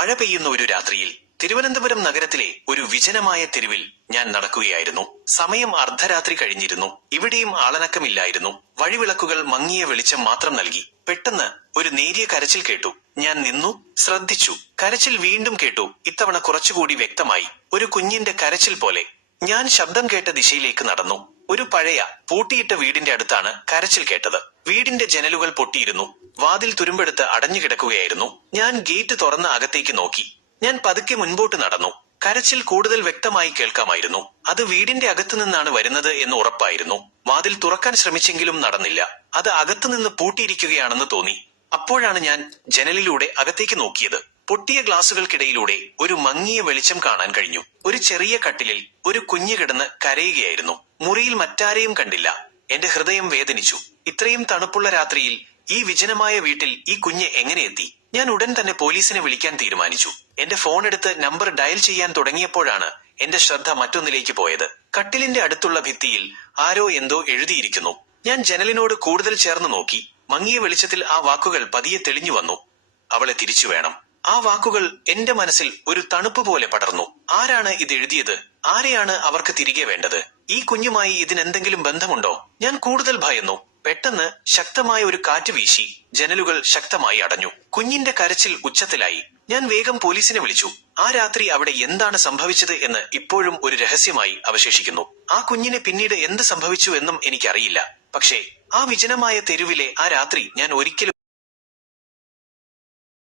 മഴ പെയ്യുന്ന ഒരു രാത്രിയിൽ തിരുവനന്തപുരം നഗരത്തിലെ ഒരു വിജനമായ തെരുവിൽ ഞാൻ നടക്കുകയായിരുന്നു. സമയം അർദ്ധരാത്രി കഴിഞ്ഞിരുന്നു. ഇവിടെയും ആളനക്കമില്ലായിരുന്നു. വഴിവിളക്കുകൾ മങ്ങിയ വെളിച്ചം മാത്രം നൽകി. പെട്ടെന്ന് ഒരു നേരിയ കരച്ചിൽ കേട്ടു. ഞാൻ നിന്നു, ശ്രദ്ധിച്ചു. കരച്ചിൽ വീണ്ടും കേട്ടു. ഇത്തവണ കുറച്ചുകൂടി വ്യക്തമായി. ഒരു കുഞ്ഞിന്റെ കരച്ചിൽ പോലെ. ഞാൻ ശബ്ദം കേട്ട ദിശയിലേക്ക് നടന്നു. ഒരു പഴയ പൂട്ടിയിട്ട വീടിന്റെ അടുത്താണ് കരച്ചിൽ കേട്ടത്. വീടിന്റെ ജനലുകൾ പൊട്ടിയിരുന്നു. വാതിൽ തുരുമ്പെടുത്ത് അടഞ്ഞുകിടക്കുകയായിരുന്നു. ഞാൻ ഗേറ്റ് തുറന്ന് അകത്തേക്ക് നോക്കി. ഞാൻ പതുക്കെ മുൻപോട്ട് നടന്നു. കരച്ചിൽ കൂടുതൽ വ്യക്തമായി കേൾക്കാമായിരുന്നു. അത് വീടിന്റെ അകത്തു നിന്നാണ് വരുന്നത് എന്ന് ഉറപ്പായിരുന്നു. വാതിൽ തുറക്കാൻ ശ്രമിച്ചെങ്കിലും നടന്നില്ല. അത് അകത്തുനിന്ന് പൂട്ടിയിരിക്കുകയാണെന്ന് തോന്നി. അപ്പോഴാണ് ഞാൻ ജനലിലൂടെ അകത്തേക്ക് നോക്കിയത്. പൊട്ടിയ ഗ്ലാസുകൾക്കിടയിലൂടെ ഒരു മങ്ങിയ വെളിച്ചം കാണാൻ കഴിഞ്ഞു. ഒരു ചെറിയ കട്ടിലിൽ ഒരു കുഞ്ഞ് കിടന്ന് കരയുകയായിരുന്നു. മുറിയിൽ മറ്റാരെയും കണ്ടില്ല. എന്റെ ഹൃദയം വേദനിച്ചു. ഇത്രയും തണുപ്പുള്ള രാത്രിയിൽ ഈ വിജനമായ വീട്ടിൽ ഈ കുഞ്ഞ് എങ്ങനെ എത്തി? ഞാൻ ഉടൻ തന്നെ പോലീസിനെ വിളിക്കാൻ തീരുമാനിച്ചു. എന്റെ ഫോൺ എടുത്ത് നമ്പർ ഡയൽ ചെയ്യാൻ തുടങ്ങിയപ്പോഴാണ് എന്റെ ശ്രദ്ധ മറ്റൊന്നിലേക്ക് പോയത്. കട്ടിലിന്റെ അടുത്തുള്ള ഭിത്തിയിൽ ആരോ എന്തോ എഴുതിയിരിക്കുന്നു. ഞാൻ ജനലിനോട് കൂടുതൽ ചേർന്ന് നോക്കി. മങ്ങിയ വെളിച്ചത്തിൽ ആ വാക്കുകൾ പതിയെ തെളിഞ്ഞു വന്നു. അവളെ തിരിച്ചു വേണം. ആ വാക്കുകൾ എന്റെ മനസ്സിൽ ഒരു തണുപ്പ് പോലെ പടർന്നു. ആരാണ് ഇത് എഴുതിയത്? ആരെയാണ് അവർക്ക് തിരികെ വേണ്ടത്? ഈ കുഞ്ഞുമായി ഇതിനെന്തെങ്കിലും ബന്ധമുണ്ടോ? ഞാൻ കൂടുതൽ ഭയന്നു. പെട്ടെന്ന് ശക്തമായ ഒരു കാറ്റ് വീശി. ജനലുകൾ ശക്തമായി അടഞ്ഞു. കുഞ്ഞിന്റെ കരച്ചിൽ ഉച്ചത്തിലായി. ഞാൻ വേഗം പോലീസിനെ വിളിച്ചു. ആ രാത്രി അവിടെ എന്താണ് സംഭവിച്ചത് എന്ന് ഇപ്പോഴും ഒരു രഹസ്യമായി അവശേഷിക്കുന്നു. ആ കുഞ്ഞിനെ പിന്നീട് എന്ത് സംഭവിച്ചു എന്നും എനിക്കറിയില്ല. പക്ഷേ ആ വിജനമായ തെരുവിലെ ആ രാത്രി ഞാൻ ഒരിക്കലും